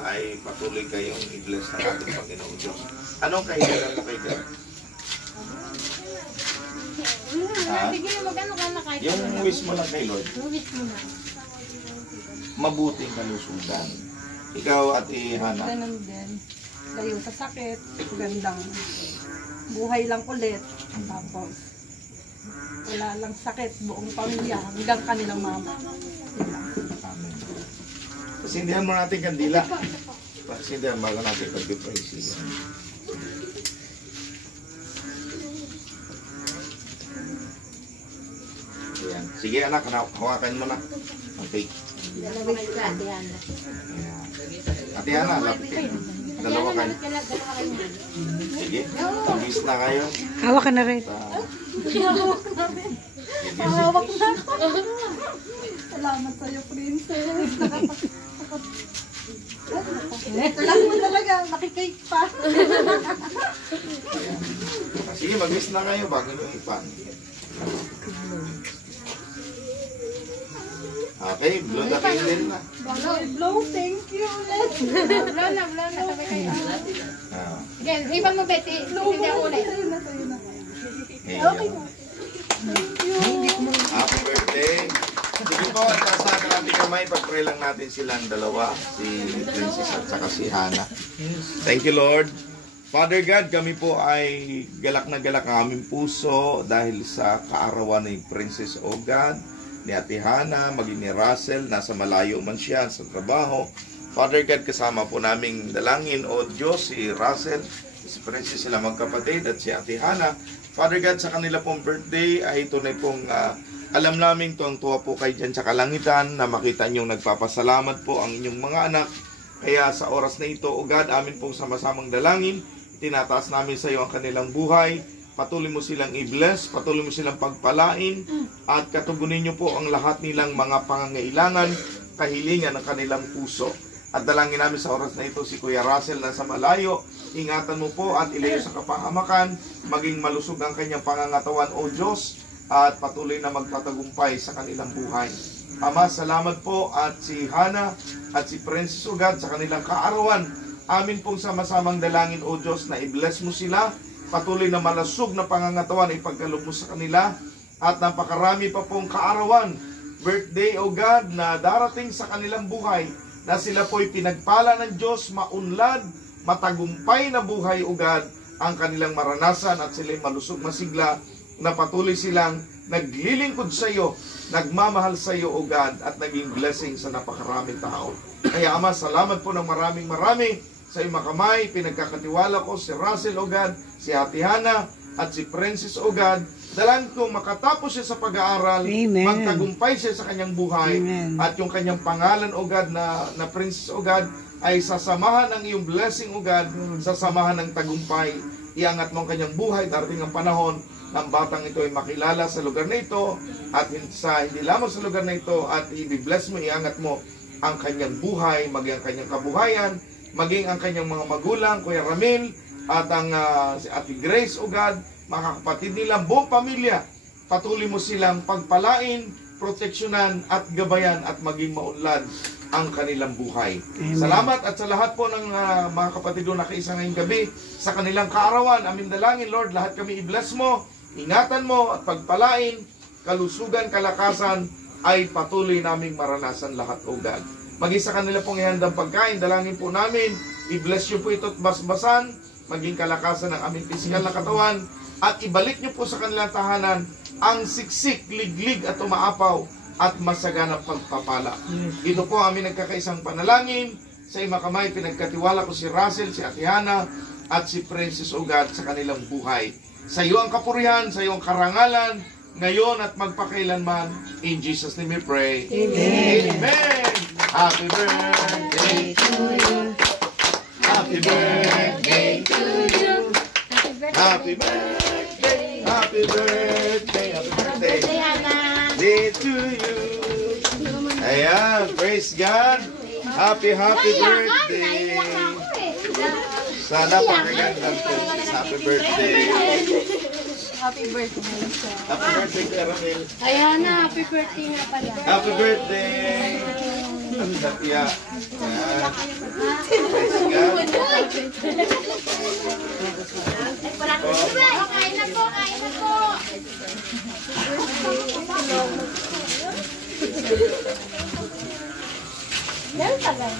ay patuloy kayong i-bless ng ating Panginoon Diyos. Anong kahilingan mo kay God? Sige, magano ka na kahit Yung wish mo lang kay Lord. yung wish mo na. Mabuting kalusugan. Ikaw at Hana. Ganun din. Kayo sa sakit, gandang buhay lang ulit. Tapos, wala lang sakit, buong pamilya, hanggang kanilang mama. Yun lang. Amen. Pasindihan mo natin kandila. Pasindihan bago natin pag-praise. Ayan. Sige anak, hawakan mo na. Okay. Dalawa ka, Diana. Ayan. Ate Hana, lapitin. Dalawa kayo. Dalawa kayo. Sige. Tabis na kayo. Hawak ka na rin. Hawak na rin. Hawak na ako. Salamat sa'yo, princess. Ito lang mo talaga, nakikake pa. Sige, mag-miss na kayo bago nyo ipan. Okay, blow na kayo din na. Blow, thank you. Blow na, sabay kayo. Again, ipan mo, Betty. Hindi ako ulit. Sa'yo na. Okay. Happy birthday. Sige po, taas natin natin kamay. Pag-pray lang natin silang dalawa, si Princess at saka si Hana. Thank you, Lord. Father God, kami po ay galak na galak ang aming puso dahil sa kaarawan ni Princess O God, ni Ate Hana, maging ni Russell, nasa malayo man siya sa trabaho. Father God, kasama po naming dalangin, O Diyos, si Russell, si Princess, sila magkapatid, at si Ate Hana. Father God, sa kanila pong birthday ay tunay pong alam namin tuwang-tuwa po kayo dyan sa kalangitan na makita niyong nagpapasalamat po ang inyong mga anak. Kaya sa oras na ito, O God, amin pong sama-samang dalangin, tinataas namin sa iyo ang kanilang buhay. Patuloy mo silang i-bless, patuloy mo silang pagpalain, at katugunin niyo po ang lahat nilang mga pangangailangan, kahilingan ng kanilang puso. At dalangin namin sa oras na ito si Kuya Russell na sa malayo. Ingatan mo po at ilayo sa kapahamakan, maging malusog ang kanyang pangangatawan, O Diyos, at patuloy na magtatagumpay sa kanilang buhay. Ama, salamat po, at si Hana at si Princess O God sa kanilang kaarawan. Amin pong sama-samang dalangin, O Diyos, na i-bless mo sila, patuloy na malasog na pangangatawan ipagkaloob mo sa kanila, at napakarami pa pong kaarawan, birthday, O God, na darating sa kanilang buhay, na sila po'y pinagpala ng Diyos, maunlad, matagumpay na buhay, O God, ang kanilang maranasan, at sila'y malusog masigla, na patuloy silang naglilingkod sa iyo, nagmamahal sa iyo, O God, at naging blessing sa napakaraming tao. Kaya Ama, salamat po ng maraming sa iyong makamay. Pinagkakatiwala ko si Russell, O God, si Ate Hana, at si Princess, O God. Dalangin ko makatapos siya sa pag-aaral, magtagumpay siya sa kanyang buhay, at yung kanyang pangalan, O God, na Princess, O God, ay sasamahan ng iyong blessing, O God, sasamahan ng tagumpay. Iangat mo ang kanyang buhay, darating ang panahon ng batang ito ay makilala sa lugar na ito, at hindi lamang sa lugar na ito, at i-bless mo, iangat mo ang kanyang buhay, maging ang kanyang kabuhayan, maging ang kanyang mga magulang, Kuya Ramil, at ang si Ate Grace, O God, mga kapatid nilang buong pamilya, patuloy mo silang pagpalain, proteksyonan at gabayan, at maging maunlad ang kanilang buhay. Amen. Salamat at sa lahat po ng mga kapatid doon na kaisa ngayong gabi sa kanilang kaarawan. Amin dalangin, Lord, lahat kami i-bless mo, ingatan mo at pagpalain, kalusugan, kalakasan ay patuloy naming maranasan lahat, O God. Maging sa kanila pong ihandang pagkain, dalangin po namin, i-bless nyo po ito at basbasan, maging kalakasan ng aming pisikal na katawan, at ibalik nyo po sa kanilang tahanan ang siksik, liglig at umaapaw at masaganang pagpapala. Ito po aming nagkakaisang panalangin. Sa imakamay, pinagkatiwala ko si Russell, si Ate Hana, at si Princess O God sa kanilang buhay. Sa iyo ang kapurihan, sa iyo ang karangalan, ngayon at magpakailanman. In Jesus' name we pray. Amen. Amen. Happy birthday to you. Happy birthday to you. Happy birthday. Happy birthday. Happy birthday. Day to you. Ayan, praise God. Happy birthday. Sana pakagandang Princess. Happy birthday. Happy birthday, sir. Happy birthday, Caramel. Ayan na, happy birthday nga pala. Happy birthday. Satya. Yan. Praise God. Kain na po, kain na po. Meron pala.